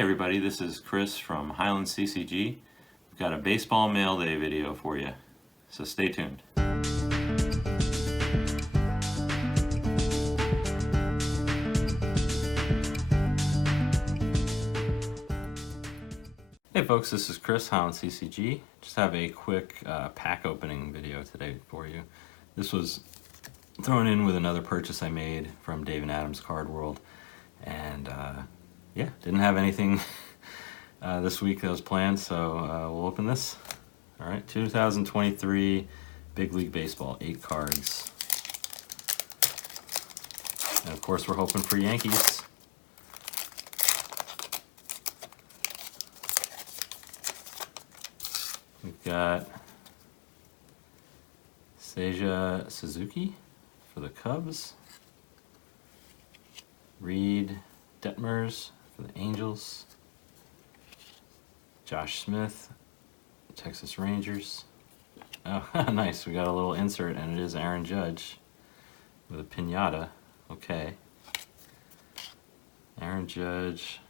Hey everybody, this is Chris from Highland CCG. We've got a baseball mail day video for you, so stay tuned. Hey folks, this is Chris, Highland CCG. Just have a quick pack opening video today for you. This was thrown in with another purchase I made from Dave and Adam's Card World, and yeah, didn't have anything this week that was planned, so we'll open this. All right, 2023 Big League Baseball, 8 cards. And of course, we're hoping for Yankees. We've got Seiya Suzuki for the Cubs. Reed Detmers for the Angels. Josh Smith, Texas Rangers. Oh, nice. We got a little insert, and it is Aaron Judge with a piñata. Okay. Aaron Judge.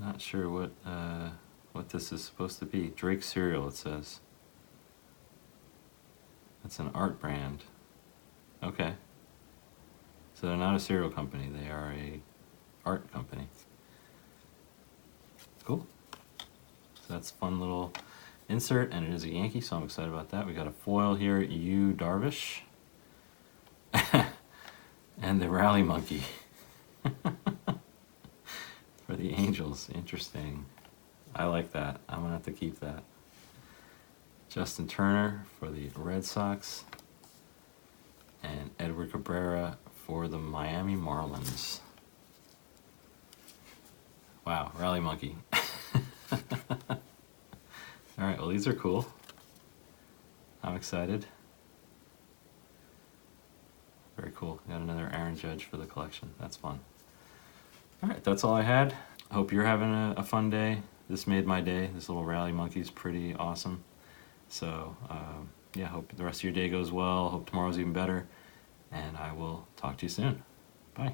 Not sure what this is supposed to be. Drake cereal, it says. That's an art brand. Okay. So they're not a cereal company. They are a art company. Cool. So that's a fun little insert, and it is a Yankee, so I'm excited about that. We got a foil here, Yu Darvish. And the Rally Monkey. For the Angels. Interesting. I like that. I'm going to have to keep that. Justin Turner for the Red Sox. And Edward Cabrera for the Miami Marlins. Wow, Rally Monkey. Alright, well these are cool. I'm excited. Very cool. Got another Aaron Judge for the collection. That's fun. Alright, that's all I had. Hope you're having a fun day. This made my day. This little Rally Monkey is pretty awesome. So, yeah, hope the rest of your day goes well. Hope tomorrow's even better. And I will talk to you soon. Bye.